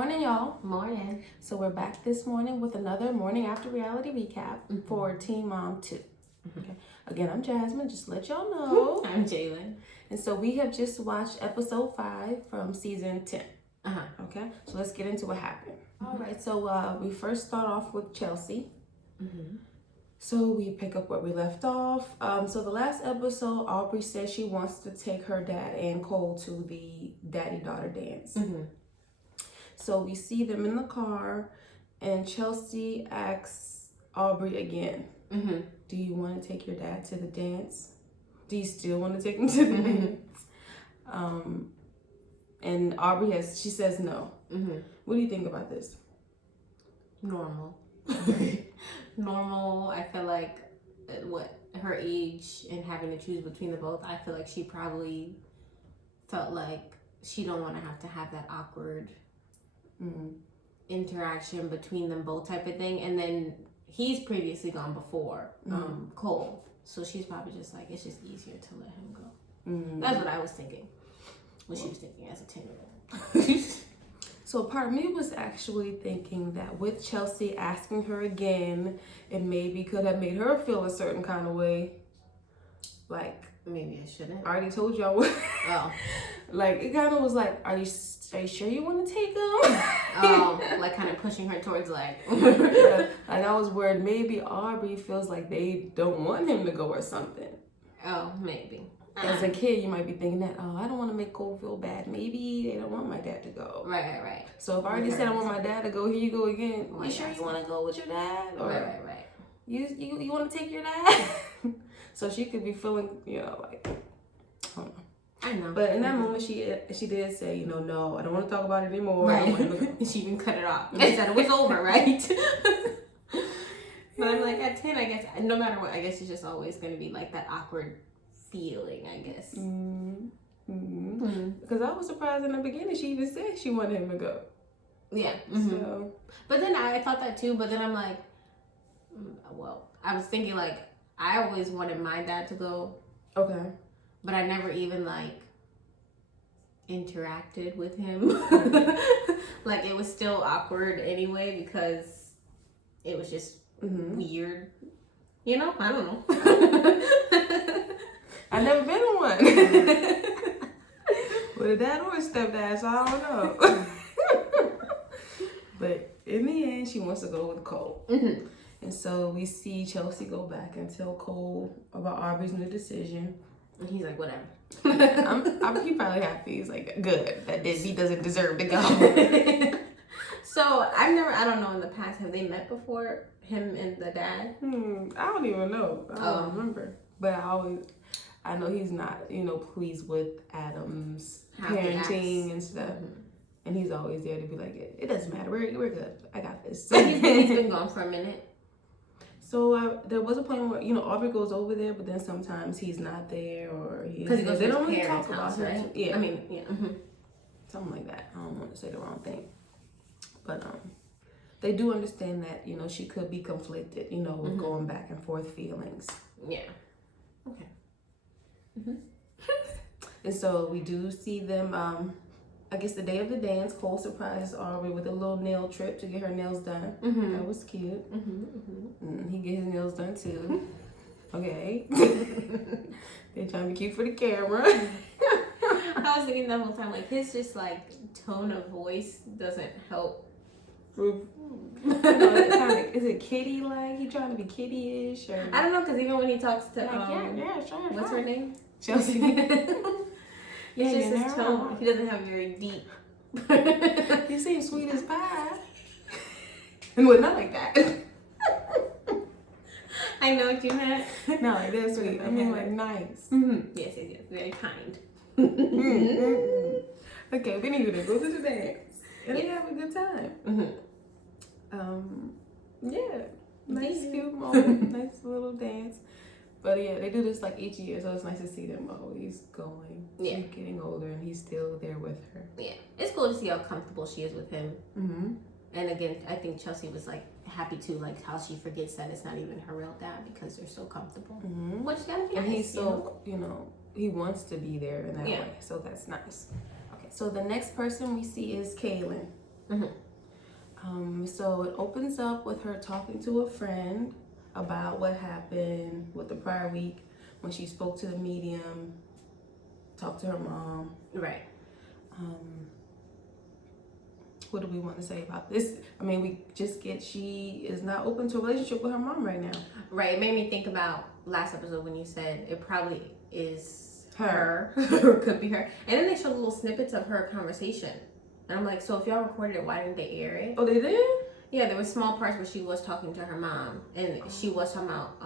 morning, y'all. Morning. So we're back this morning with another morning after reality recap for Teen Mom 2. Okay. Again, I'm Jasmine, just to let y'all know. I'm Jalen. And so we have just watched episode 5 from season 10. Okay, so let's get into what happened. All right, so we first start off with Chelsea. So we pick up where we left off. So the last episode, Aubrey says she wants to take her dad and Cole to the daddy-daughter dance. So we see them in the car, and Chelsea asks Aubrey again, do you want to take your dad to the dance? Do you still want to take him to the dance? And Aubrey she says no. What do you think about this? Normal. Normal. I feel like at her age and having to choose between the both, I feel like she probably felt like she don't want to have that awkward interaction between them both type of thing. And then he's previously gone before Cole, so she's probably just like, it's just easier to let him go. That's what I was thinking. What she was thinking as a 10-year-old. So part of me was actually thinking that with Chelsea asking her again, it maybe could have made her feel a certain kind of way. Like, maybe I shouldn't. I already told y'all what. Oh. Like, it kind of was like, are you sure you want to take him? Oh, like kind of pushing her towards like. Yeah, like I was worried maybe Aubrey feels like they don't want him to go or something. Oh, maybe. As a kid, you might be thinking that, I don't want to make Cole feel bad. Maybe they don't want my dad to go. Right. So if I already said I want my dad to go, here you go again. Oh, you sure you want to go with your dad? Or right. You want to take your dad? So she could be feeling, like, I don't know. I know. But in that moment, she did say, no, I don't want to talk about it anymore. Right. She even cut it off. She said it was over, right? But I'm like, at 10, I guess, no matter what, I guess it's just always going to be like that awkward feeling, I guess. Because I was surprised in the beginning she even said she wanted him to go. Yeah. So, but then I thought that too, but then I'm like, well, I was thinking like, I always wanted my dad to go. Okay. But I never even like interacted with him. Like it was still awkward anyway because it was just weird. I don't know. I've never been in one. With a dad or a stepdad, so I don't know. But in the end, she wants to go with Cole. And so we see Chelsea go back and tell Cole about Aubrey's new decision. And he's like, whatever. He probably happy. He's like, good. That he doesn't deserve to go. So I don't know in the past, have they met before? Him and the dad? I don't even know. I don't remember. But I know he's not, pleased with Adam's parenting and stuff. And he's always there to be like, it doesn't matter. We're good. I got this. So he's been gone for a minute. So there was a point where, Aubrey goes over there, but then sometimes he's not there or because he goes to his parents' about house, him. right? Yeah. I mean, yeah. Something like that. I don't want to say the wrong thing. But they do understand that, she could be conflicted, with going back and forth feelings. Yeah. Okay. And so we do see them, I guess the day of the dance, Cole surprises Aubrey with a little nail trip to get her nails done. That was cute. He get his nails done too. Okay. They're trying to be cute for the camera. I was thinking the whole time, like, his just, like, tone of voice doesn't help. Is it kitty-like? He trying to be kitty-ish? Or... I don't know, because even when he talks to, sure. What's her name? Chelsea. It's just his tone. He doesn't have very deep. He seems sweet as pie. Well, not like that. I know what you meant. No, like that sweet. I mean, like nice. Yes. Very kind. Okay, we need to go to the dance. And they have a good time. Yeah. Nice cute moment. Nice little dance. But yeah, they do this like each year, so it's nice to see them always going. Yeah. She's getting older and he's still there with her. Yeah. It's cool to see how comfortable she is with him. And again, I think Chelsea was like happy too, like how she forgets that it's not even her real dad because they're so comfortable. Which gotta be and nice, he's so, he wants to be there in that way. So that's nice. Okay, so the next person we see is Kaylin. So it opens up with her talking to a friend about what happened with the prior week when she spoke to the medium, talked to her mom. Right. What do we want to say about this? I mean, we just get she is not open to a relationship with her mom right now. Right. It made me think about last episode when you said it probably is her. or could be her. And then they showed little snippets of her conversation. And I'm like, so if y'all recorded it, why didn't they air it? Oh, they did? Yeah, there were small parts where she was talking to her mom. And she was talking about,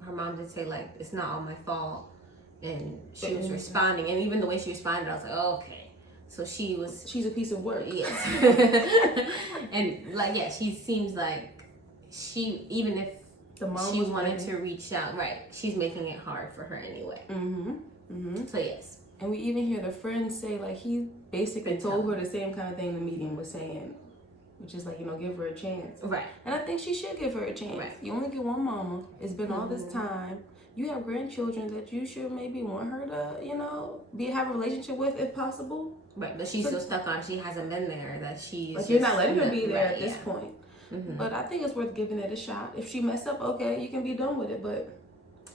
her mom did say, like, it's not all my fault. And she was responding. And even the way she responded, I was like, oh, okay. So she's a piece of work. Yes. And like, yeah, she seems like even if the mom she wanted to reach out, right, she's making it hard for her anyway. So yes. And we even hear the friends say, like, he basically told her the same kind of thing the medium was saying, which is like, give her a chance. Right. And I think she should give her a chance. Right. You only get one mama. It's been all this time. You have grandchildren that you should maybe want her to, have a relationship with if possible. Right, but she's still stuck on she hasn't been there, that she's... Like, you're not letting her be there at this point. Mm-hmm. But I think it's worth giving it a shot. If she mess up, okay, you can be done with it, but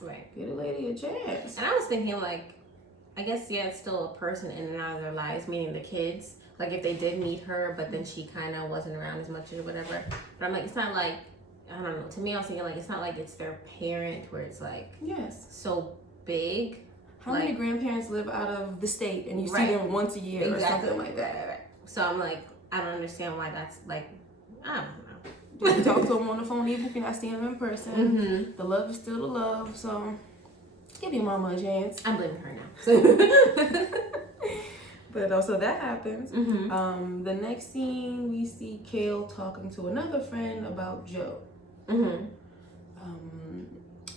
right, give the lady a chance. And I was thinking, like, I guess, yeah, it's still a person in and out of their lives, meaning the kids. Like, if they did meet her, but then she kind of wasn't around as much or whatever. But I'm like, it's not like, I don't know, to me, I was thinking, like, it's not like it's their parent where it's, like, yes, so big. How many grandparents live out of the state and you see them once a year or something like that? Right. So I'm like, I don't understand why that's like, I don't know. You can talk to them on the phone even if you're not seeing them in person. The love is still the love, so give your mama a chance. I'm blaming her now. But also that happens. The next scene we see Kale talking to another friend about Joe.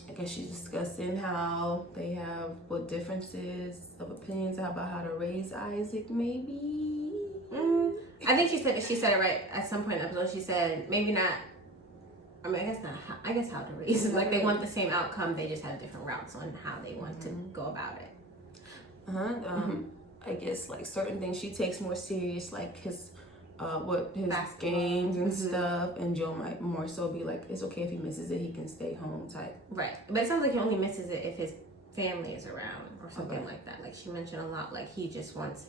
I guess she's discussing how they have differences of opinions about how to raise Isaac, maybe. I think she said it right at some point in the episode. She said maybe not. I mean, I guess not. I guess how to raise him. Like, they want the same outcome. They just have different routes on how they want to go about it. I guess like certain things she takes more serious, like his basketball games and stuff, and Joe might more so be like, it's okay if he misses it, he can stay home type. Right, but it sounds like he only misses it if his family is around or something like that. Like, she mentioned a lot, like he just wants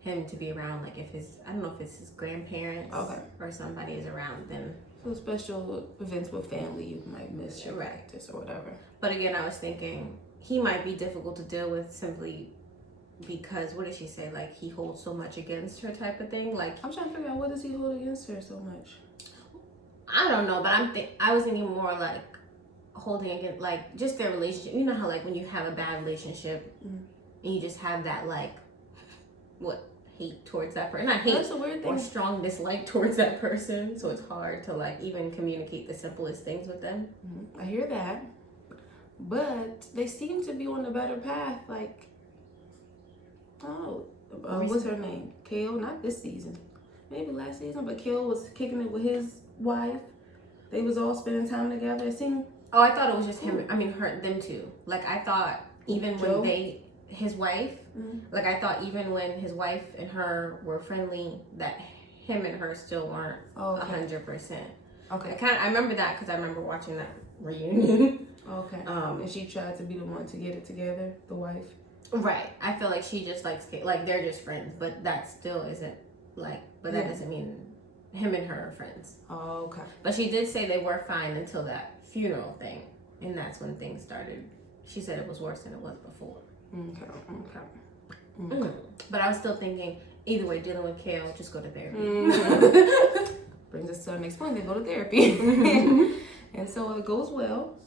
him to be around, like if I don't know if it's his grandparents or somebody is around, then so special events with family you might miss your practice or whatever. But again, I was thinking he might be difficult to deal with simply because, what did she say? Like, he holds so much against her type of thing. Like, I'm trying to figure out, what does he hold against her so much? I don't know, but I was thinking more like holding against, like, just their relationship. You know how, like, when you have a bad relationship and you just have that, like, hate towards that person. Not hate, that's a weird thing. Or strong dislike towards that person. So it's hard to, like, even communicate the simplest things with them. I hear that. But they seem to be on a better path, like, what's her name? Kale, not this season. Maybe last season, but Kale was kicking it with his wife. They was all spending time together. It seemed... Oh, I thought it was just him. I mean, them two. Like, I thought even Joe? when his wife, like, I thought even when his wife and her were friendly, that him and her still weren't 100%. Okay. I remember that because I remember watching that reunion. Okay. And she tried to be the one to get it together, the wife. Right. I feel like she just likes, like, they're just friends, but that still isn't, like, but that doesn't mean him and her are friends. Oh, okay. But she did say they were fine until that funeral thing, and that's when things started. She said it was worse than it was before. Okay. But I was still thinking, either way, dealing with Kale, just go to therapy. Brings us to the next point, they go to therapy. And so it goes well.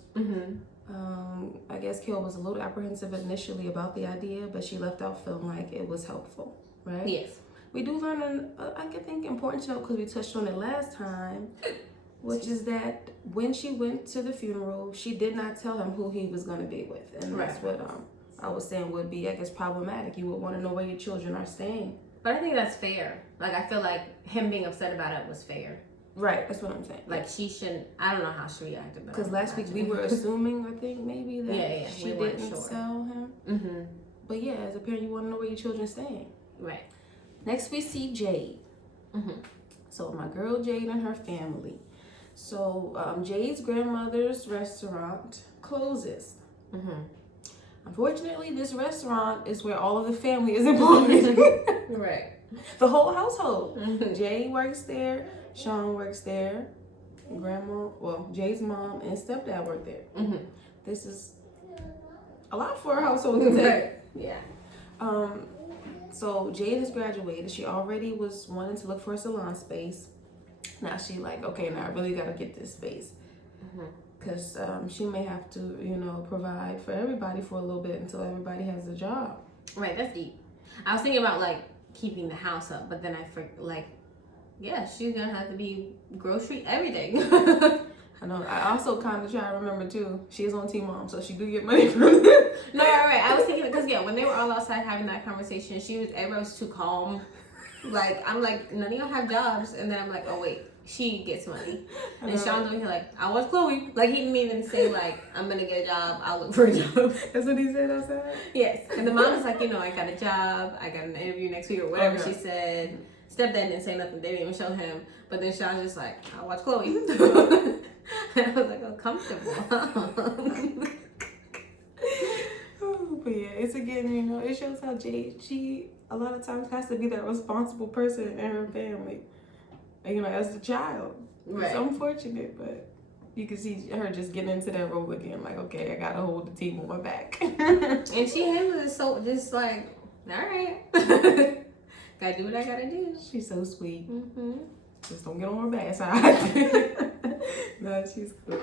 I guess Kale was a little apprehensive initially about the idea, but she left out feeling like it was helpful, right? Yes. We do learn I think important to know, because we touched on it last time, which is that when she went to the funeral, she did not tell him who he was going to be with. And that's what I was saying would be, I guess, problematic. You would want to know where your children are staying. But I think that's fair. Like, I feel like him being upset about it was fair. Right, that's what I'm saying. Like, she shouldn't, I don't know how she reacted. Because last week we were assuming, I think, maybe that she didn't tell him. But yeah, as a parent, you want to know where your children are staying. Right. Next, we see Jade. So my girl Jade and her family. So Jade's grandmother's restaurant closes. Unfortunately, this restaurant is where all of the family is employed. Right. The whole household. Jade works there. Sean works there. Jade's mom and stepdad work there. This is a lot for a household to take. Yeah. So Jade has graduated. She already was wanting to look for a salon space. Now she like, okay, now I really got to get this space. Because she may have to, provide for everybody for a little bit until everybody has a job. Right, that's deep. I was thinking about like keeping the house up, but then she's gonna have to be grocery everything. I know. I also kind of try to remember too. She is on Team Mom, so she do get money from them. No, right. I was thinking because when they were all outside having that conversation, everybody was too calm. Like I'm like, none of y'all have jobs, and then I'm like, oh wait, she gets money, and Sean's over here like, I watch Chloe. Like he didn't even say like, I'm gonna get a job. I'll look for a job. That's what he said outside. Yes, and the mom was like, I got a job. I got an interview next week or whatever she said. Stepdad didn't say nothing. They didn't even show him. But then Sean's just like, I watch Chloe. And I was like, oh, comfortable. But yeah, it's again, it shows how Jade, she a lot of times has to be that responsible person in her family. As the child. Right. It's unfortunate, but you can see her just getting into that role again. Like, okay, I gotta hold the team on my back. And she handles it so just like, all right. Gotta do what I gotta do. She's so sweet. Just don't get on her bad side. No, she's cool.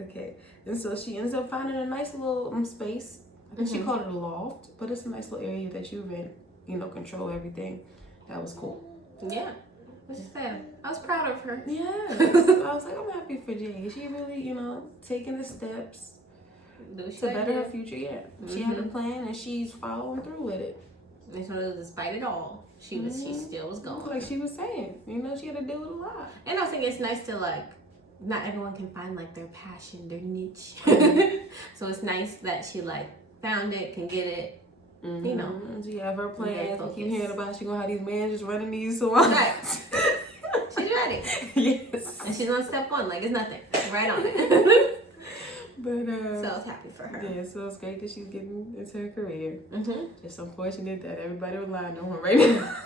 Okay. And so she ends up finding a nice little space. I think she called it a loft, but it's a nice little area that you rent, control everything. That was cool. Yeah. I was proud of her. Yes. I was like, I'm happy for Jade. She really, taking the steps to better her future. Yeah. She had a plan and she's following through with it. And so despite it all, she still was going. Like she was saying, she had to deal with a lot. And I think it's nice to like, not everyone can find like their passion, their niche. So it's nice that she like found it, can get it. She have her plans. I keep hearing about she gonna have these men just running these salons. Right. She's ready. Yes. And she's on step one, like it's nothing. Right on it. But so I was happy for her. Yeah, so it's great that she's getting into her career. Just unfortunate that everybody relying on her right now.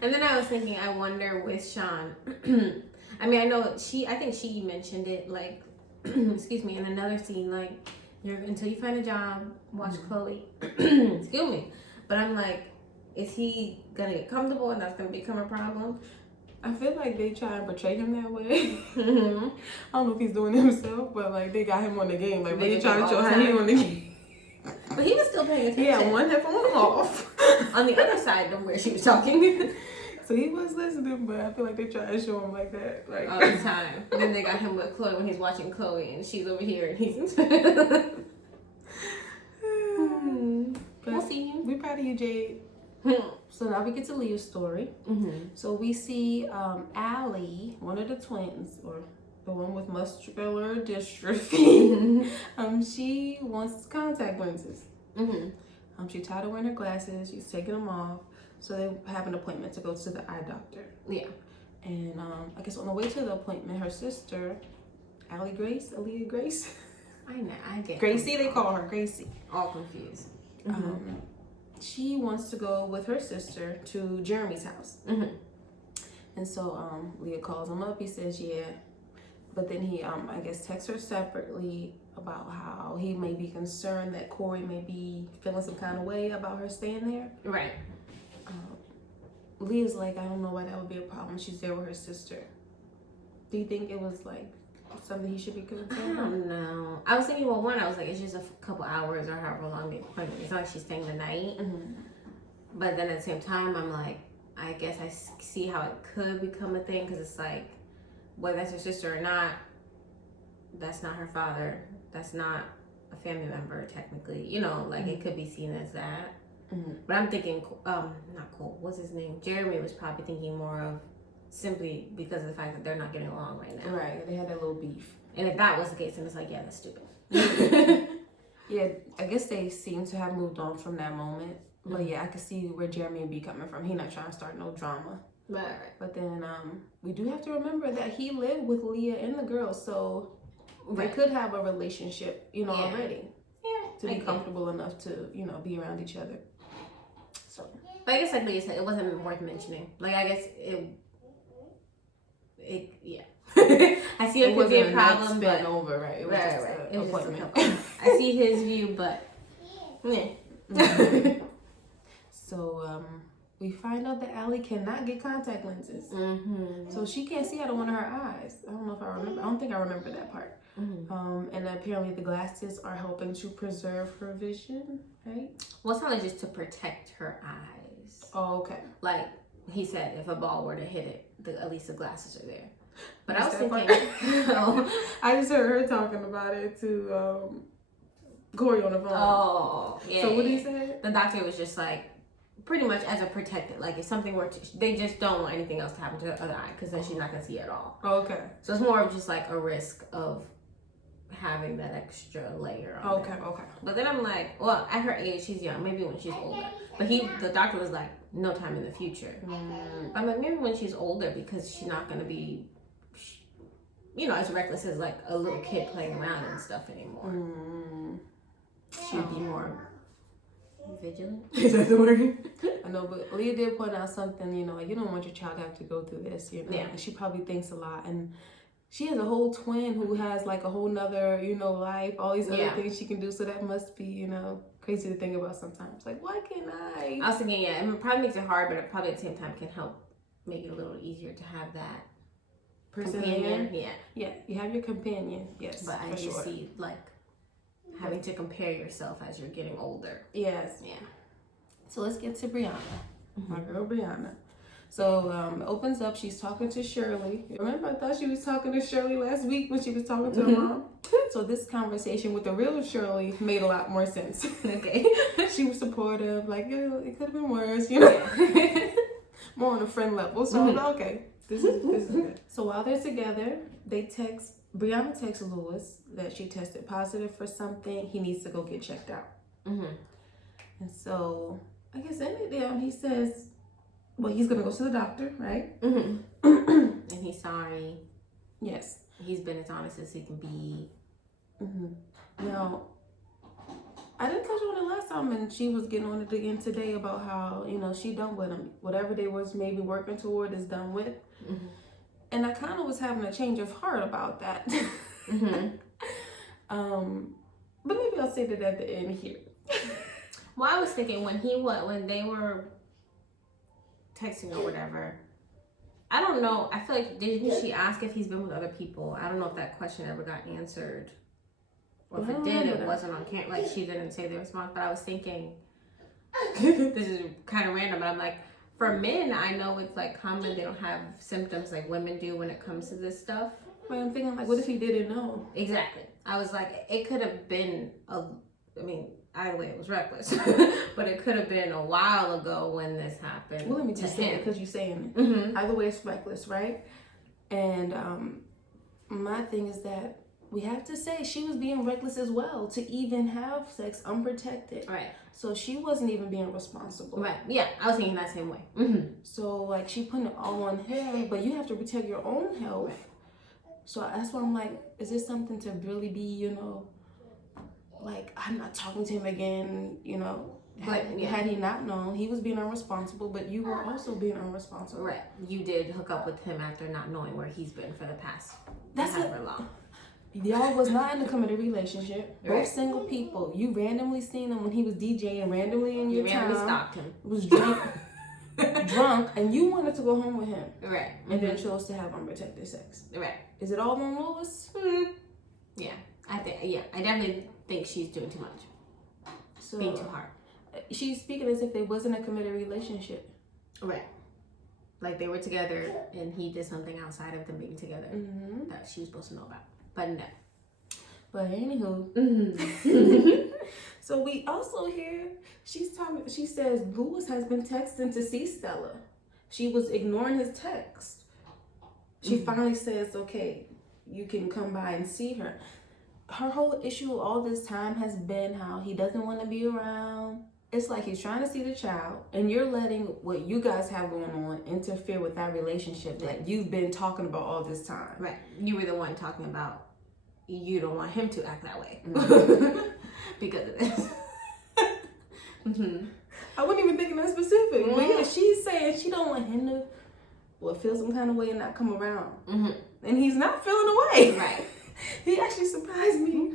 And then I was thinking, I wonder with Sean. I mean, I think she mentioned it like, excuse me, in another scene, like, until you find a job, watch Chloe. Excuse me. But I'm like, is he gonna get comfortable and that's gonna become a problem? I feel like they try and portray him that way. I don't know if he's doing it himself, but like they got him on the game. Like they trying to show how he on the game. But he was still paying attention. Yeah, one headphone off. On the other side of where she was talking. So he was listening, but I feel like they try to show him like that. Like all the time. Then they got him with Chloe when he's watching Chloe and she's over here and he's we'll see you. We're proud of you, Jade. So now we get to Leah's story. So we see Allie, one of the twins, or the one with muscular dystrophy. She wants contact lenses. She's tired of wearing her glasses. She's taking them off. So they have an appointment to go to the eye doctor. Yeah. And I guess on the way to the appointment, her sister, Aaliyah Grace. I get Gracie, they call her Gracie. All confused. She wants to go with her sister to Jeremy's house. And so Leah calls him up. He says, yeah. But then he, I guess, texts her separately about how he may be concerned that Corey may be feeling some kind of way about her staying there. Right. Leah's like, I don't know why that would be a problem. She's there with her sister. Do you think it was like something he should be concerned about? I don't know. I was thinking, well, one, I was like, it's just a couple hours or however long the appointment. It's not like she's staying the night. But then at the same time, I'm like, I guess I see how it could become a thing because it's like, whether that's her sister or not, that's not her father. That's not a family member, technically. Like it could be seen as that. But I'm thinking, not Cole, what's his name? Jeremy was probably thinking more of simply because of the fact that they're not getting along right now. Right, they had that little beef. And if that was the case, then it's like, yeah, that's stupid. Yeah, I guess they seem to have moved on from that moment. But yeah, I could see where Jeremy would be coming from. He not trying to start no drama. Right. But then we do have to remember that he lived with Leah and the girls, so they could have a relationship, already. Yeah. To be comfortable enough to, be around each other. So. But I guess, like Leah said, it wasn't worth mentioning. Like, I guess yeah. I see it could be a problem, but over, right? It was just an appointment. I see his view, but yeah. Mm-hmm. So we find out that Allie cannot get contact lenses, so she can't see out of one of her eyes. I don't know if I remember. I don't think I remember that part. And apparently the glasses are helping to preserve her vision, right? Well, it's not like just to protect her eyes. Oh, okay. Like he said, if a ball were to hit it, at least the glasses are there. But I was thinking, I just heard her talking about it to Corey on the phone. Oh, yeah. So what did he say? The doctor was just like, pretty much as a protected, like if something were to, they just don't want anything else to happen to the other eye because then she's not gonna see at all. Okay. So it's more of just like a risk of having that extra layer on Okay. But then I'm like, well, at her age, she's young. Maybe when she's older. But the doctor was like, no time in the future. I'm like, maybe when she's older, because she's not gonna be, as reckless as like a little kid playing around and stuff anymore. She would be more vigilant. Is that the word? I know, but Leah did point out something, like you don't want your child to have to go through this, Yeah. And she probably thinks a lot, and she has a whole twin who has like a whole nother, life, all these other things she can do. So that must be, crazy to think about sometimes. Like, why can't I? I was thinking, it probably makes it hard, but it probably at the same time can help make it a little easier to have that companion. Yeah, you have your companion. Yes, but I just see like having to compare yourself as you're getting older. Yes. Yeah. So let's get to Brianna, my girl Brianna. So it opens up. She's talking to Shirley. Remember, I thought she was talking to Shirley last week when she was talking to her mom. So this conversation with the real Shirley made a lot more sense. Okay. She was supportive, like, it could have been worse, more on a friend level. So I'm like, okay, this is good. So while they're together, Brianna texts Lewis that she tested positive for something. He needs to go get checked out. And so I guess he says, well, he's gonna go to the doctor, right? And he's sorry. Yes. He's been as honest as he can be. Now, I didn't touch on it last time, and she was getting on it again today about how, she done with him. Whatever they was maybe working toward is done with. And I kind of was having a change of heart about that. But maybe I'll say that at the end here. Well, I was thinking when they were texting or whatever, I don't know. I feel like, didn't she ask if he's been with other people? I don't know if that question ever got answered. Or if it did, it wasn't on camera. Like, she didn't say the response. But I was thinking, this is kind of random, but I'm like, for men, I know it's like common. They don't have symptoms like women do when it comes to this stuff. But I'm thinking, like, what if he didn't know? Exactly. I was like, it could have been either way, it was reckless. But it could have been a while ago when this happened. Well, let me just say it because you're saying it. Either way, it's reckless, right? And my thing is that we have to say she was being reckless as well to even have sex unprotected. Right. So she wasn't even being responsible. Right. Yeah, I was thinking that same way. So, like, she putting it all on him, but you have to protect your own health. Right. So that's why I'm like, is this something to really be, like, I'm not talking to him again, Had he not known, he was being irresponsible, but you were also being irresponsible. Right. You did hook up with him after not knowing where he's been for the past however long. Y'all was not in a committed relationship. Both right. Single people. You randomly seen him when he was DJing randomly in your town. You randomly stalked him. Was drunk, and you wanted to go home with him. Right. And then chose to have unprotected sex. Right. Is it all on Lewis? Yeah. I definitely think she's doing too much. So, being too hard. She's speaking as if they wasn't a committed relationship. Right. Like they were together and he did something outside of them being together that she was supposed to know about. But no. But anywho. So we also hear she says Lewis has been texting to see Stella. She was ignoring his text. She finally says, okay, you can come by and see her. Her whole issue all this time has been how he doesn't want to be around. it's like he's trying to see the child, and you're letting what you guys have going on interfere with that relationship that you've been talking about all this time. Right. You were the one talking about you don't want him to act that way because of this. I wasn't even thinking that specific. But yeah, she's saying she don't want him to feel some kind of way and not come around. And he's not feeling away. Right. He actually surprised me.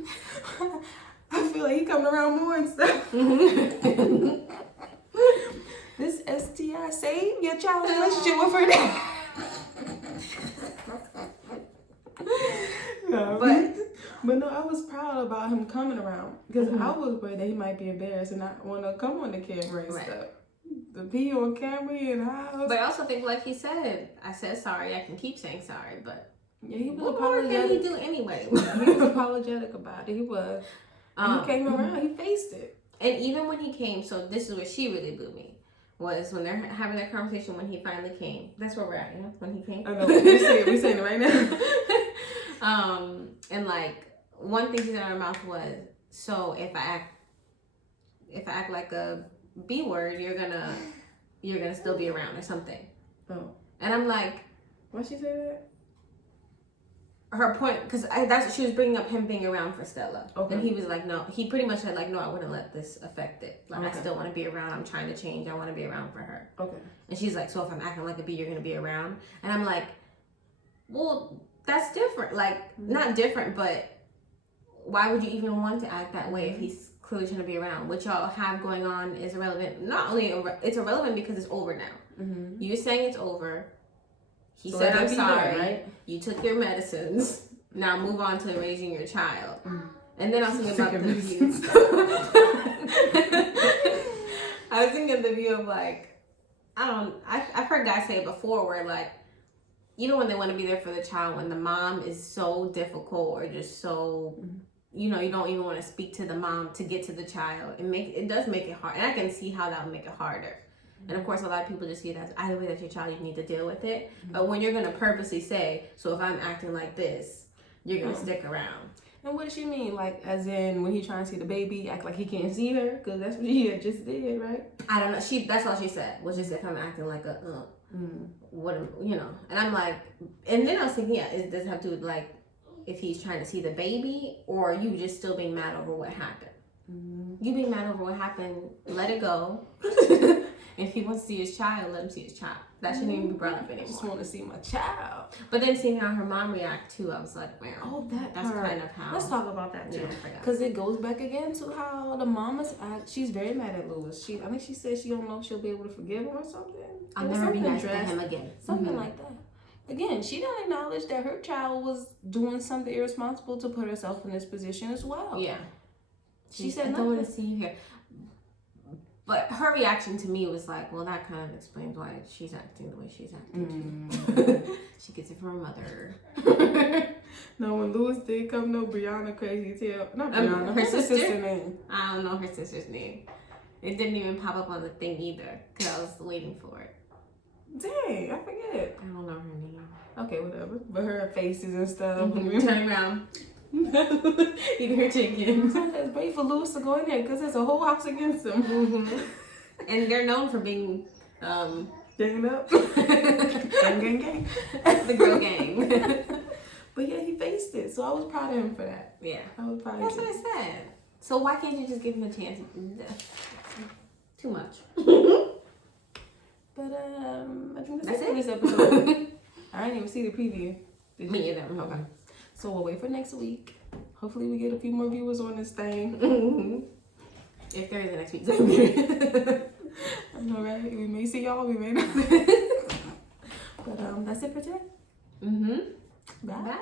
I feel like he coming around more and stuff. This STI saved your child's relationship with her dad. But no, I was proud about him coming around because I was worried that he might be embarrassed and not want to come on the camera and stuff. The pee on camera in the house. But I also think, like he said, I said sorry. I can keep saying sorry, but yeah, he was what more apologetic. can he do anyway? He was apologetic about it. He was. He came around. He faced it. And even when he came, so this is where she really blew me. Was when they're having that conversation when he finally came. That's where we're at, you know, when he came. I know. We're saying it right now. And like one thing she said out of her mouth was, so if I act like a B word, you're gonna still be around or something. Oh. And I'm like, why she say that? Her point, because that's what she was bringing up, him being around for Stella. Okay. And he was like, no. He pretty much said like, no, I wouldn't let this affect it. Like, I still want to be around. I'm trying to change. I want to be around for her. Okay. And she's like, so if I'm acting like a B, you're gonna be around. And I'm like, well, that's different. Like, not different, but why would you even want to act that way if he's clearly trying to be around? What y'all have going on is irrelevant. Not only it's irrelevant because it's over now. You're saying it's over. He said, I'm sorry. Right? You took your medicines. Now move on to raising your child. And then I was thinking about the view. I was thinking of the view of like, I've heard guys say it before where like, even when they want to be there for the child, when the mom is so difficult or just so, you know, you don't even want to speak to the mom to get to the child. It does make it hard. And I can see how that would make it harder. And of course, a lot of people just see it as either way that's your child, you need to deal with it. But when you're going to purposely say, so if I'm acting like this, you're going to stick around. And what does she mean? Like, as in when he trying to see the baby, act like he can't see her? Because that's what he had just did, right? I don't know. That's all she said. Was just if I'm acting like a, what, you know. And I'm like, and then I was thinking, yeah, does it have to do with like, if he's trying to see the baby or you just still being mad over what happened? You being mad over what happened, let it go. If he wants to see his child, let him see his child. That shouldn't even be brought up anymore. I just want to see my child. But then seeing how her mom react too, I was like, man, that's part. Kind of how. Let's talk about that too, because it goes back again to how the mama's act. She's very mad at Louis. I think she said she don't know if she'll be able to forgive him or something. I'll never be nice to him again. Something like that. Again, she didn't acknowledge that her child was doing something irresponsible to put herself in this position as well. Yeah. She said, I don't want to see you here. But her reaction to me was like, well, that kind of explains why she's acting the way she's acting too. She gets it from her mother. No, when Louis did come, no, Brianna crazy tail. Not Brianna, her sister name. I don't know her sister's name. It didn't even pop up on the thing either because I was waiting for it. Dang, I forget. I don't know her name. Okay, whatever. But her faces and stuff. Turn around. Eating her chicken. Let's wait for Louis to go in there because there's a whole house against him. And they're known for being ganging up. gang. The girl gang. But yeah, he faced it. So I was proud of him for that. Yeah. I was proud That's of him. what I said. So why can't you just give him a chance? Too much. But I think that's it it for this episode. I didn't even see the preview. Me either. Okay. So we'll wait for next week. Hopefully we get a few more viewers on this thing. If there is a next week. I know, right? We may see y'all, we may not. But that's it for today. Bye. Bye.